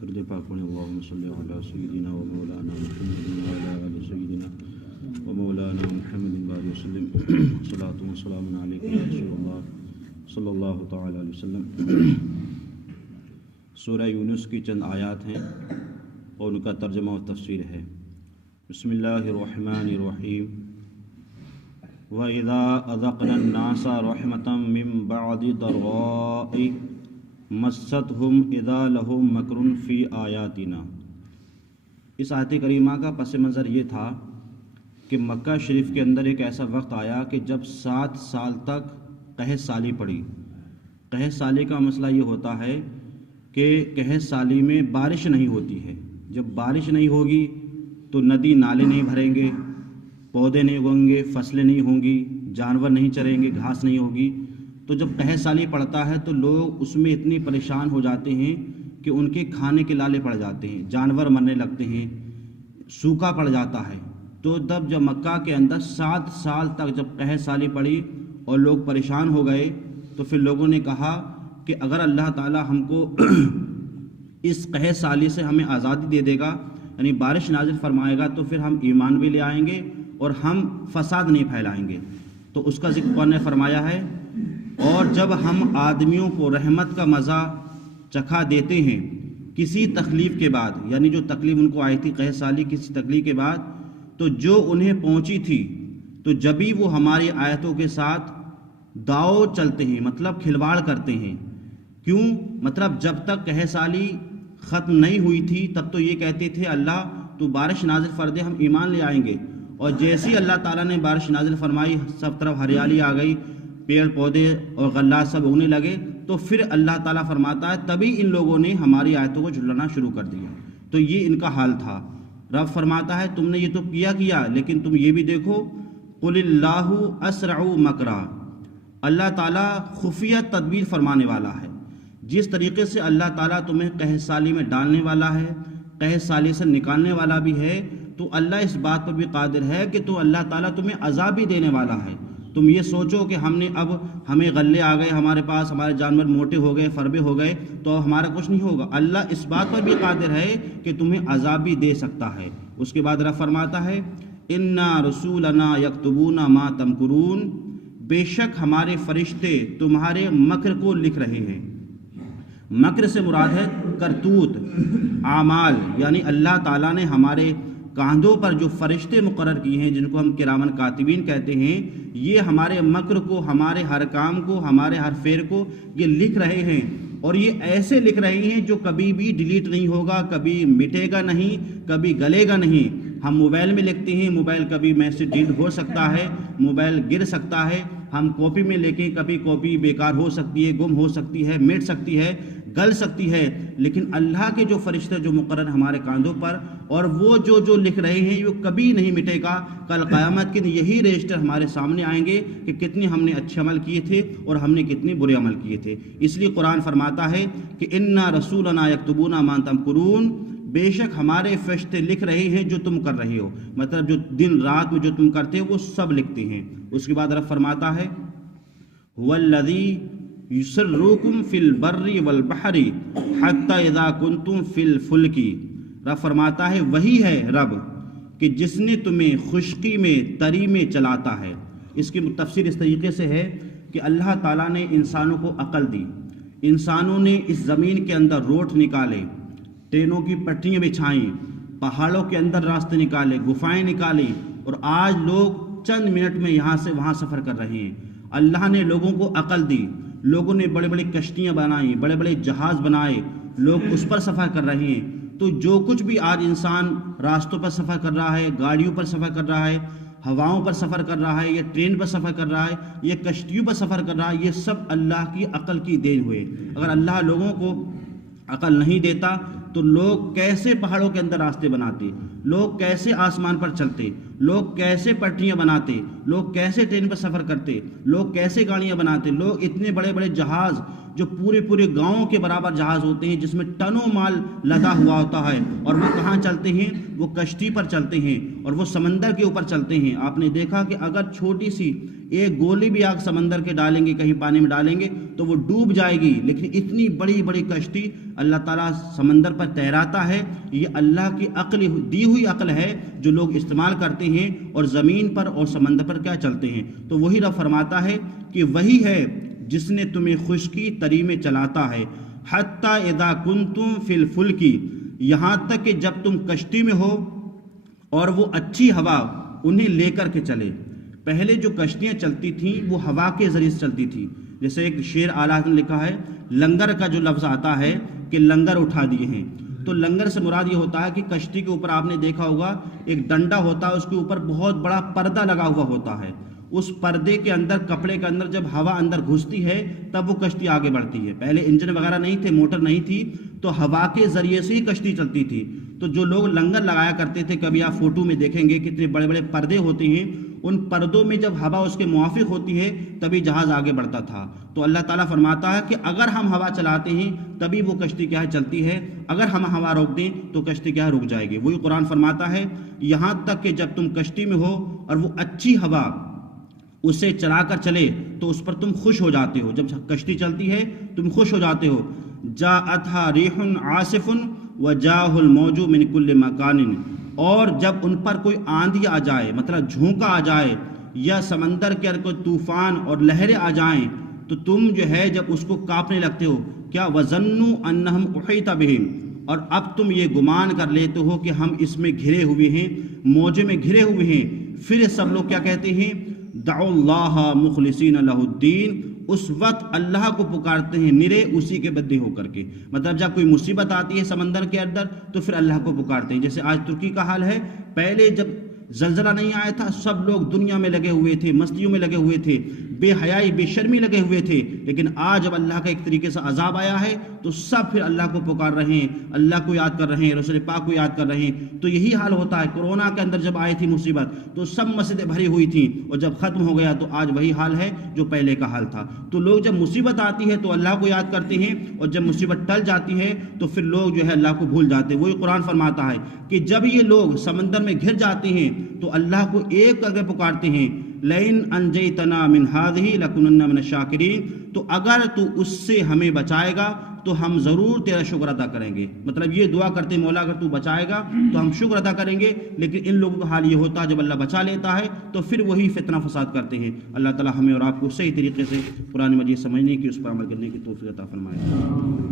درد پاک پڑھیں اللہم صلی علی سیدنا و مولانا محمد و علی آل سیدنا و مولانا محمد بارک وسلم صلاۃ و سلام علیک یا رسول اللہ صلی اللہ تعالی علیہ وسلم۔ سورہ یونس کی چند آیات ہیں اور ان کا ترجمہ و تفسیر ہے۔ بسم اللہ الرحمن الرحیم۔ وَإِذَا أَذَقْنَا النَّاسَ رَحْمَةً مِّن بَعْدِ ضَرَّاءٍ مَسَّتْهُمْ إِذَا لَهُم مَّكْرٌ فِي آيَاتِنَا۔ اس آیت کریمہ کا پس منظر یہ تھا کہ مکہ شریف کے اندر ایک ایسا وقت آیا کہ جب 7 سال تک قحط سالی پڑی۔ قحط سالی کا مسئلہ یہ ہوتا ہے کہ قحط سالی میں بارش نہیں ہوتی ہے۔ جب بارش نہیں ہوگی تو ندی نالے نہیں بھریں گے، پودے نہیں اگیں گے، فصلیں نہیں ہوں گی، جانور نہیں چریں گے، گھاس نہیں ہوگی۔ تو جب قحط سالی پڑتا ہے تو لوگ اس میں اتنی پریشان ہو جاتے ہیں کہ ان کے کھانے کے لالے پڑ جاتے ہیں، جانور مرنے لگتے ہیں، سوکھا پڑ جاتا ہے۔ تو جب مکہ کے اندر 7 سال تک جب قحط سالی پڑی اور لوگ پریشان ہو گئے تو پھر لوگوں نے کہا کہ اگر اللہ تعالی ہم کو اس قحط سالی سے ہمیں آزادی دے دے گا، یعنی بارش نازل فرمائے گا، تو پھر ہم ایمان بھی لے آئیں گے اور ہم فساد نہیں پھیلائیں گے۔ تو اس کا ذکر قرآن نے فرمایا ہے، اور جب ہم آدمیوں کو رحمت کا مزہ چکھا دیتے ہیں کسی تکلیف کے بعد، یعنی جو تکلیف ان کو آئی تھی قحط سالی کسی تکلیف کے بعد، تو جو انہیں پہنچی تھی تو جبھی وہ ہماری آیتوں کے ساتھ داؤ چلتے ہیں، مطلب کھلواڑ کرتے ہیں۔ کیوں؟ مطلب جب تک قحط سالی ختم نہیں ہوئی تھی تب تو یہ کہتے تھے اللہ تو بارش نازل کر دے، ہم ایمان لے آئیں گے۔ اور جیسے ہی اللہ تعالیٰ نے بارش نازل فرمائی، سب طرف ہریالی آ گئی، پیڑ پودے اور غلات سب اگنے لگے، تو پھر اللہ تعالیٰ فرماتا ہے تبھی ان لوگوں نے ہماری آیتوں کو جھٹلانا شروع کر دیا۔ تو یہ ان کا حال تھا۔ رب فرماتا ہے تم نے یہ تو کیا لیکن تم یہ بھی دیکھو، قل اللہ اسرع مکرا، اللہ تعالیٰ خفیہ تدبیر فرمانے والا ہے۔ جس طریقے سے اللہ تعالیٰ تمہیں قحط سالی میں ڈالنے والا ہے، قحط سالی سے نکالنے والا بھی ہے، تو اللہ اس بات پر بھی قادر ہے کہ تو اللہ تعالیٰ تمہیں عذاب بھی دینے والا ہے۔ تم یہ سوچو کہ ہمیں غلے آ گئے ہمارے پاس، ہمارے جانور موٹے ہو گئے، فربے ہو گئے، تو ہمارا کچھ نہیں ہوگا۔ اللہ اس بات پر بھی قادر ہے کہ تمہیں عذاب بھی دے سکتا ہے۔ اس کے بعد رب فرماتا ہے اِنَّا رُسُولَنَا يَكْتُبُونَ مَا تَمْكُرُونَ، بے شک ہمارے فرشتے تمہارے مکر کو لکھ رہے ہیں۔ مکر سے مراد ہے کرتوت، اعمال، یعنی اللہ تعالیٰ نے ہمارے کاندھوں پر جو فرشتے مقرر کیے ہیں، جن کو ہم کرامن کاتبین کہتے ہیں، یہ ہمارے مکر کو، ہمارے ہر کام کو، ہمارے ہر فعل کو یہ لکھ رہے ہیں۔ اور یہ ایسے لکھ رہے ہیں جو کبھی بھی ڈیلیٹ نہیں ہوگا، کبھی مٹے گا نہیں، کبھی گلے گا نہیں۔ ہم موبائل میں لکھتے ہیں، موبائل کبھی میسج ڈیلیٹ ہو سکتا ہے، موبائل گر سکتا ہے۔ ہم کاپی میں لکھیں، کبھی کاپی بیکار ہو سکتی ہے، گم ہو سکتی ہے، مٹ سکتی ہے، گل سکتی ہے، لیکن اللہ کے جو فرشتے جو مقرر ہمارے کاندھوں پر، اور وہ جو لکھ رہے ہیں وہ کبھی نہیں مٹے گا۔ کل قیامت کے دن یہی رجسٹر ہمارے سامنے آئیں گے کہ کتنے ہم نے اچھے عمل کیے تھے اور ہم نے کتنے برے عمل کیے تھے۔ اس لیے قرآن فرماتا ہے کہ اِنَّا رَسُولَنَا يَكْتُبُونَ مَا تَمْكُرُونَ، بے شک ہمارے فرشتے لکھ رہے ہیں جو تم کر رہے ہو، مطلب جو دن رات میں جو تم کرتے ہو وہ سب لکھتے ہیں۔ اس کے بعد رب فرماتا ہے هُوَ الَّذِي يُسِرُّكُمْ فِي الْبَرِّ وَالْبَحْرِ حَتَّى إِذَا كُنْتُمْ فِي الْفُلْكِ، رب فرماتا ہے وہی ہے رب کہ جس نے تمہیں خشکی میں تری میں چلاتا ہے۔ اس کی تفسیر اس طریقے سے ہے کہ اللہ تعالیٰ نے انسانوں کو عقل دی، انسانوں نے اس زمین کے اندر روڈ نکالے، ٹرینوں کی پٹریاں بچھائیں، پہاڑوں کے اندر راستے نکالے، گفائیں نکالی، اور آج لوگ چند منٹ میں یہاں سے وہاں سفر کر رہے ہیں۔ اللہ نے لوگوں کو عقل دی، لوگوں نے بڑے بڑے کشتیاں بنائیں، بڑے بڑے جہاز بنائے، لوگ اس پر سفر کر رہے ہیں۔ تو جو کچھ بھی آج انسان راستوں پر سفر کر رہا ہے، گاڑیوں پر سفر کر رہا ہے، ہواؤں پر سفر کر رہا ہے، یا ٹرین پر سفر کر رہا ہے، یا کشتیوں پر سفر کر رہا ہے، یہ سب اللہ کی عقل کی دین ہوئے۔ اگر اللہ لوگوں کو عقل نہیں دیتا تو لوگ کیسے پہاڑوں کے اندر راستے بناتے، لوگ کیسے آسمان پر چلتے، لوگ کیسے پٹریاں بناتے، لوگ کیسے ٹرین پر سفر کرتے، لوگ کیسے گاڑیاں بناتے، لوگ اتنے بڑے بڑے جہاز جو پورے پورے گاؤں کے برابر جہاز ہوتے ہیں جس میں ٹنوں مال لدا ہوا ہوتا ہے، اور وہ کہاں چلتے ہیں؟ وہ کشتی پر چلتے ہیں اور وہ سمندر کے اوپر چلتے ہیں۔ آپ نے دیکھا کہ اگر چھوٹی سی ایک گولی بھی آگ سمندر کے ڈالیں گے، کہیں پانی میں ڈالیں گے تو وہ ڈوب جائے گی، لیکن اتنی بڑی بڑی کشتی اللہ تعالیٰ سمندر پر تیراتا ہے۔ یہ اللہ کی عقل، دی ہوئی عقل ہے جو لوگ استعمال کرتے ہیں اور زمین پر اور سمندر پر کیا چلتے ہیں۔ تو وہی رب فرماتا ہے کہ وہی ہے جس نے تمہیں خشکی تری میں چلاتا ہے، حتی اذا کنتم فی الفلک، یہاں تک کہ جب تم کشتی میں ہو اور وہ اچھی ہوا انہیں لے کر کے چلے۔ پہلے جو کشتیاں چلتی تھیں وہ ہوا کے ذریعے سے چلتی تھی، جیسے ایک شعر اعلیٰ نے لکھا ہے، لنگر کا جو لفظ آتا ہے کہ لنگر اٹھا دیے ہیں، تو لنگر سے مراد یہ ہوتا ہے کہ کشتی کے اوپر آپ نے دیکھا ہوگا ایک ڈنڈا ہوتا ہے، اس کے اوپر بہت بڑا پردہ لگا ہوا ہوتا ہے، اس پردے کے اندر، کپڑے کے اندر جب ہوا اندر گھستی ہے تب وہ کشتی آگے بڑھتی ہے۔ پہلے انجن وغیرہ نہیں تھے، موٹر نہیں تھی، تو ہوا کے ذریعے سے ہی کشتی چلتی تھی۔ تو جو لوگ لنگر لگایا کرتے تھے، کبھی آپ فوٹو میں دیکھیں گے کتنے بڑے بڑے پردے ہوتے ہیں، ان پردوں میں جب ہوا اس کے موافق ہوتی ہے تبھی جہاز آگے بڑھتا تھا۔ تو اللہ تعالیٰ فرماتا ہے کہ اگر ہم ہوا چلاتے ہیں تبھی وہ کشتی کیا ہے چلتی ہے، اگر ہم ہوا روک دیں تو کشتی کیا ہے رک جائے گی۔ وہی قرآن فرماتا ہے یہاں تک کہ جب تم کشتی میں ہو اور وہ اچھی ہوا اسے چلا کر چلے تو اس پر تم خوش ہو جاتے ہو، جب کشتی چلتی ہے تم خوش ہو جاتے ہو۔ جاءتھا ریح عاصف وجاءہ الموج من کل مکان، اور جب ان پر کوئی آندھی آ جائے، مطلب جھونکا آ جائے، یا سمندر کے اندر کوئی طوفان اور لہریں آ جائیں تو تم جو ہے جب اس کو کانپنے لگتے ہو، کیا وظنوا انہم احیط بہم، اور اب تم یہ گمان کر لیتے ہو کہ ہم اس میں گھرے ہوئے ہیں، موجے میں گھرے ہوئے ہیں۔ پھر سب لوگ کیا کہتے ہیں؟ دعوا اللہ مخلصین لہ الدین، اس وقت اللہ کو پکارتے ہیں نرے اسی کے بدے ہو کر کے۔ مطلب جب کوئی مصیبت آتی ہے سمندر کے اندر تو پھر اللہ کو پکارتے ہیں۔ جیسے آج ترکی کا حال ہے، پہلے جب زلزلہ نہیں آیا تھا سب لوگ دنیا میں لگے ہوئے تھے، مستیوں میں لگے ہوئے تھے، بے حیائی بے شرمی لگے ہوئے تھے، لیکن آج جب اللہ کا ایک طریقے سے عذاب آیا ہے تو سب پھر اللہ کو پکار رہے ہیں، اللہ کو یاد کر رہے ہیں، رسول پاک کو یاد کر رہے ہیں۔ تو یہی حال ہوتا ہے۔ کورونا کے اندر جب آئی تھی مصیبت تو سب مسجدیں بھری ہوئی تھیں، اور جب ختم ہو گیا تو آج وہی حال ہے جو پہلے کا حال تھا۔ تو لوگ جب مصیبت آتی ہے تو اللہ کو یاد کرتے ہیں، اور جب مصیبت ٹل جاتی ہے تو پھر لوگ جو ہے اللہ کو بھول جاتے ہیں۔ وہی قرآن فرماتا ہے کہ جب یہ لوگ سمندر میں گھر جاتے ہیں تو اللہ کو ایک کر کے پکارتے ہیں، لئن انجیتنا من ہذہ لکنن من الشاکرین، تو اگر تو اس سے ہمیں بچائے گا تو ہم ضرور تیرا شکر ادا کریں گے۔ مطلب یہ دعا کرتے مولا اگر تو بچائے گا تو ہم شکر ادا کریں گے، لیکن ان لوگوں کا حال یہ ہوتا ہے جب اللہ بچا لیتا ہے تو پھر وہی فتنہ فساد کرتے ہیں۔ اللہ تعالی ہمیں اور آپ کو صحیح طریقے سے قرآن مجید سمجھنے کی، اس پر عمل کرنے کی توفیق عطا فرمائے۔